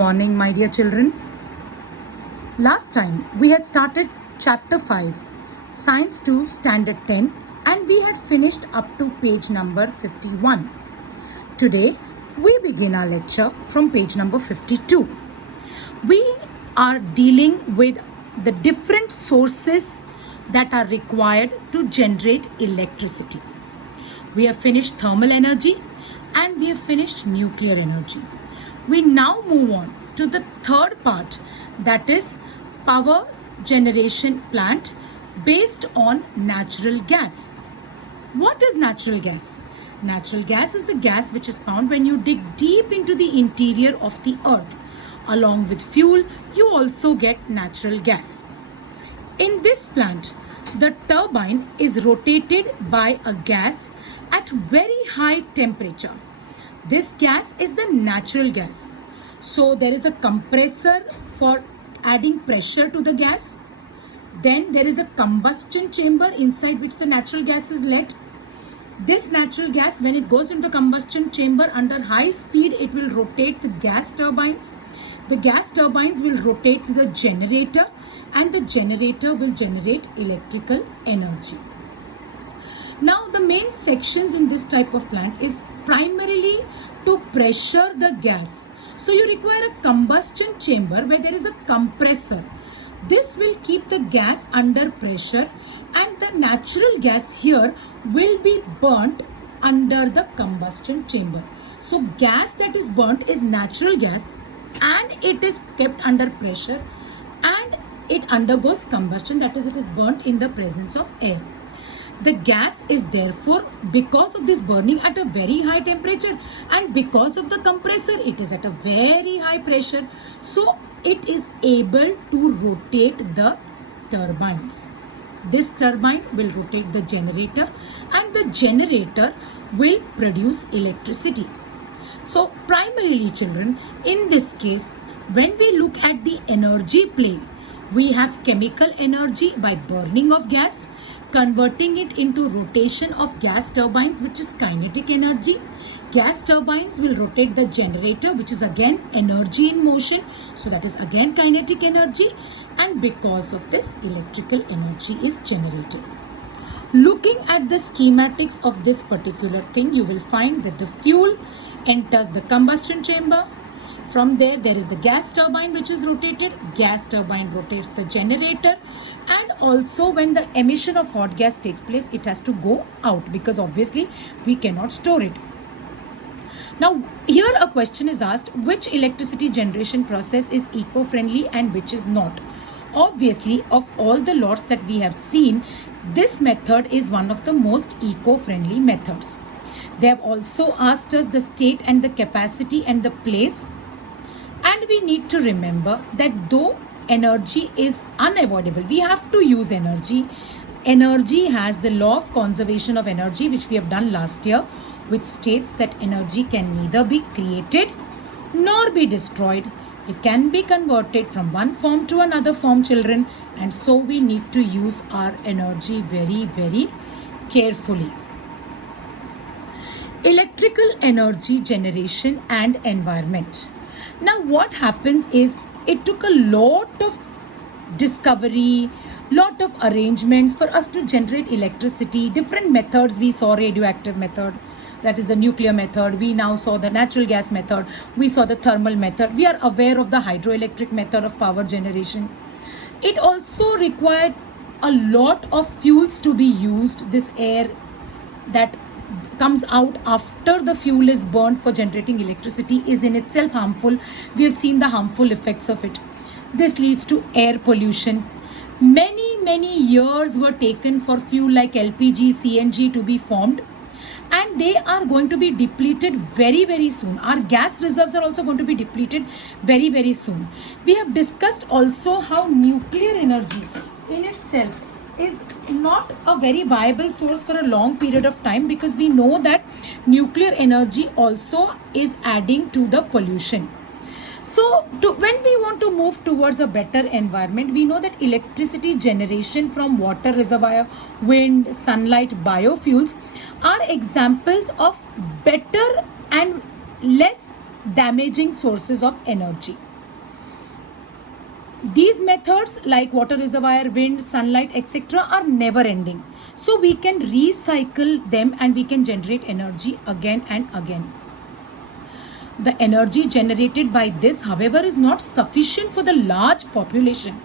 morning, my dear children. Last time we had started Chapter 5, Science 2, Standard 10, and we had finished up to page number 51. Today we begin our lecture from page number 52. We are dealing with the different sources that are required to generate electricity. We have finished thermal energy and we have finished nuclear energy. We now move on to the third part, that is power generation plant based on natural gas. What is natural gas? Natural gas is the gas which is found when you dig deep into the interior of the earth. Along with fuel, you also get natural gas. In this plant, the turbine is rotated by a gas at very high temperature. This gas is the natural gas. So there is a compressor for adding pressure to the gas. Then there is a combustion chamber inside which the natural gas is let. This natural gas, when it goes into the combustion chamber under high speed, it will rotate the gas turbines. The gas turbines will rotate the generator and the generator will generate electrical energy. Now the main sections in this type of plant is primarily to pressure the gas. So you require a combustion chamber where there is a compressor. This will keep the gas under pressure and the natural gas here will be burnt under the combustion chamber. So gas that is burnt is natural gas and it is kept under pressure and it undergoes combustion, that is, it is burnt in the presence of air. The gas is therefore, because of this burning at a very high temperature and because of the compressor, it is at a very high pressure. So it is able to rotate the turbines. This turbine will rotate the generator and the generator will produce electricity. So primarily, children, in this case, when we look at the energy plane, we have chemical energy by burning of gas, converting it into rotation of gas turbines, which is kinetic energy. Gas turbines will rotate the generator, which is again energy in motion. So that is again kinetic energy, and because of this, electrical energy is generated. Looking at the schematics of this particular thing, you will find that the fuel enters the combustion chamber. From there is the gas turbine which is rotated. Gas turbine rotates the generator, and also when the emission of hot gas takes place, it has to go out because obviously we cannot store it. Now here a question is asked, which electricity generation process is eco-friendly and which is not? Obviously, of all the lots that we have seen, this method is one of the most eco-friendly methods. They have also asked us the state and the capacity and the place. And we need to remember that though energy is unavoidable, we have to use energy. Energy has the law of conservation of energy, which we have done last year, which states that energy can neither be created nor be destroyed. It can be converted from one form to another form, children, and so we need to use our energy very, very carefully. Electrical energy generation and environment. Now what happens is, it took a lot of discovery, lot of arrangements for us to generate electricity. Different methods we saw: radioactive method, that is the nuclear method. We now saw the natural gas method. We saw the thermal method. We are aware of the hydroelectric method of power generation. It also required a lot of fuels to be used. This air that comes out after the fuel is burnt for generating electricity is in itself harmful. We have seen the harmful effects of it. This leads to air pollution. Many years were taken for fuel like LPG, CNG to be formed, and they are going to be depleted very, very soon. Our gas reserves are also going to be depleted very, very soon. We have discussed also how nuclear energy in itself is not a very viable source for a long period of time, because we know that nuclear energy also is adding to the pollution. So when we want to move towards a better environment, we know that electricity generation from water reservoir, wind, sunlight, biofuels are examples of better and less damaging sources of energy. These methods like water reservoir, wind, sunlight, etc. are never ending. So we can recycle them and we can generate energy again and again. The energy generated by this, however, is not sufficient for the large population.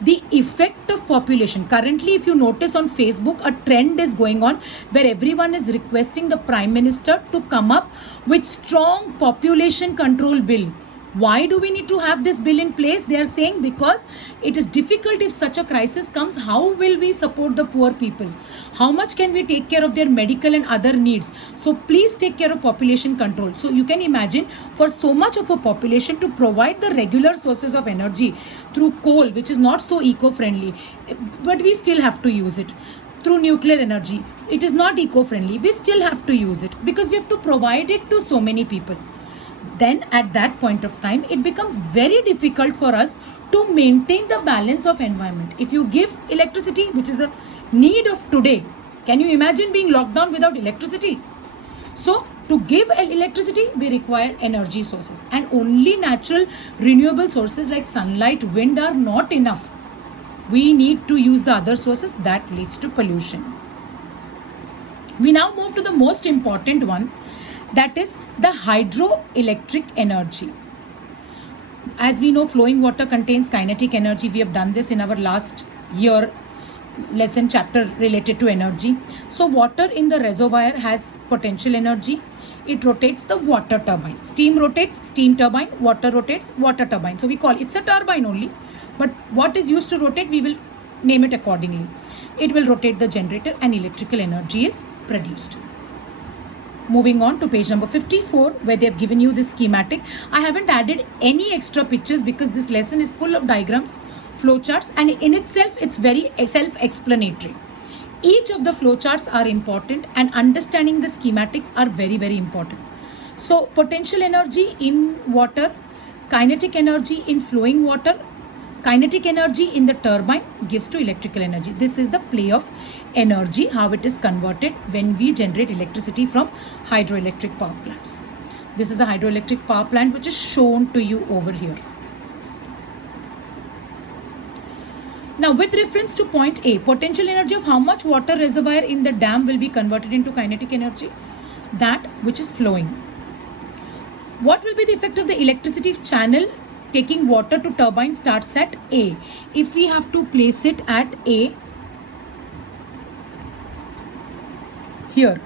The effect of population. Currently, if you notice on Facebook, a trend is going on where everyone is requesting the Prime Minister to come up with strong population control bill. Why do we need to have this bill in place? They are saying because it is difficult if such a crisis comes. How will we support the poor people? How much can we take care of their medical and other needs? So please take care of population control. So you can imagine for so much of a population to provide the regular sources of energy through coal, which is not so eco-friendly, but we still have to use it. Through nuclear energy, it is not eco-friendly. We still have to use it because we have to provide it to so many people. Then at that point of time, it becomes very difficult for us to maintain the balance of environment. If you give electricity, which is a need of today, can you imagine being locked down without electricity? So to give electricity, we require energy sources, and only natural renewable sources like sunlight, wind are not enough. We need to use the other sources. That leads to pollution. We now move to the most important one, that is the hydroelectric energy. As we know, flowing water contains kinetic energy. We have done this in our last year lesson chapter related to energy. So water in the reservoir has potential energy. It rotates the water turbine. Steam rotates steam turbine, water rotates water turbine. So we call it's a turbine only, but what is used to rotate, we will name it accordingly. It will rotate the generator and electrical energy is produced. Moving on to page number 54, where they have given you this schematic. I haven't added any extra pictures because this lesson is full of diagrams, flowcharts, and in itself it's very self-explanatory. Each of the flowcharts are important and understanding the schematics are very, very important. So potential energy in water, kinetic energy in flowing water, kinetic energy in the turbine gives to electrical energy. This is the play of energy, how it is converted when we generate electricity from hydroelectric power plants. This is a hydroelectric power plant which is shown to you over here. Now with reference to point A, potential energy of how much water reservoir in the dam will be converted into kinetic energy? That which is flowing. What will be the effect of the electricity channel taking water to turbine starts at A? If we have to place it at A, here,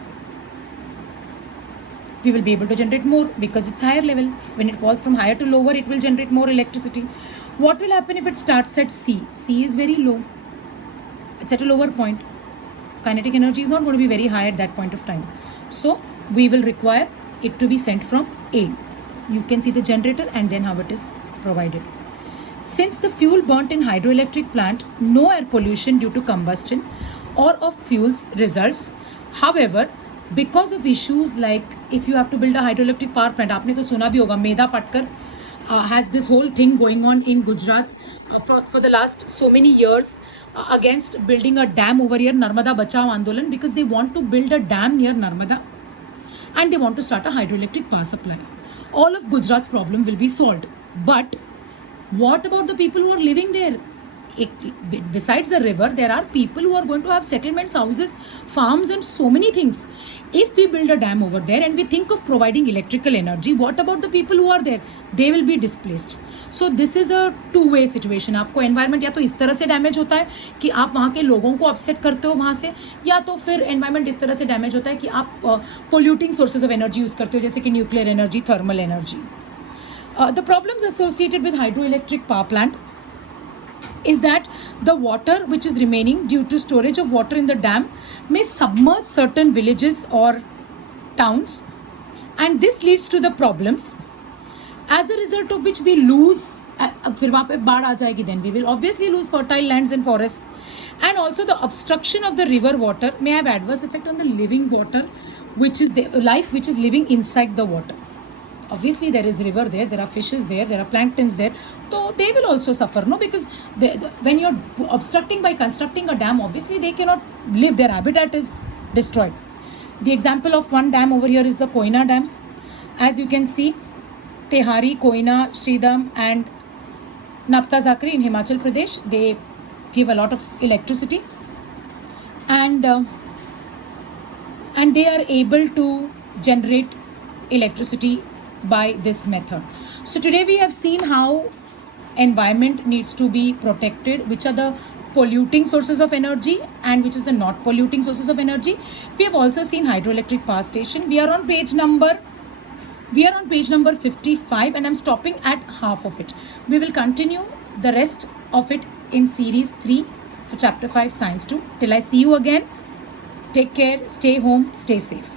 we will be able to generate more because it's higher level. When it falls from higher to lower, it will generate more electricity. What will happen if it starts at C? C is very low. It's at a lower point. Kinetic energy is not going to be very high at that point of time. So we will require it to be sent from A. You can see the generator and then how it is provided. Since the fuel burnt in hydroelectric plant, no air pollution due to combustion or of fuels results. However, because of issues like if you have to build a hydroelectric power plant, आपने तो सुना भी होगा, Medha Patkar has this whole thing going on in Gujarat for the last so many years against building a dam over here, Narmada Bachao Andolan, because they want to build a dam near Narmada and they want to start a hydroelectric power supply. All of Gujarat's problem will be solved. But what about the people who are living there? Besides the river, there are people who are going to have settlements, houses, farms and so many things. If we build a dam over there and we think of providing electrical energy, what about the people who are there? They will be displaced. So this is a two-way situation. आपको environment या तो इस तरह से damage होता है कि आप वहाँ के लोगों को upset करते हो वहाँ से, या तो फिर environment इस तरह से damage होता है कि आप polluting sources of energy use करते हो, जैसे कि nuclear energy, thermal energy. The problems associated with hydroelectric power plant is that the water which is remaining due to storage of water in the dam may submerge certain villages or towns, and this leads to the problems, as a result of which we lose, फिर वहाँ पे बाढ़ आ जाएगी, then we will obviously lose fertile lands and forests, and also the obstruction of the river water may have adverse effect on the living water, which is the life which is living inside the water. Obviously there is river there, there are fishes there, there are planktons there, so they will also suffer, no? Because when you're obstructing by constructing a dam, obviously they cannot live, their habitat is destroyed. The example of one dam over here is the Koina Dam. As you can see, Tehari, Koina, Sridham and Napta Zakri in Himachal Pradesh. They give a lot of electricity, and they are able to generate electricity by this method. So today we have seen how environment needs to be protected, which are the polluting sources of energy and which is the not polluting sources of energy. We have also seen hydroelectric power station. We are on page number 55, and I'm stopping at half of it. We will continue the rest of it in series 3 for chapter 5 science 2. Till I see you again, take care, stay home, stay safe.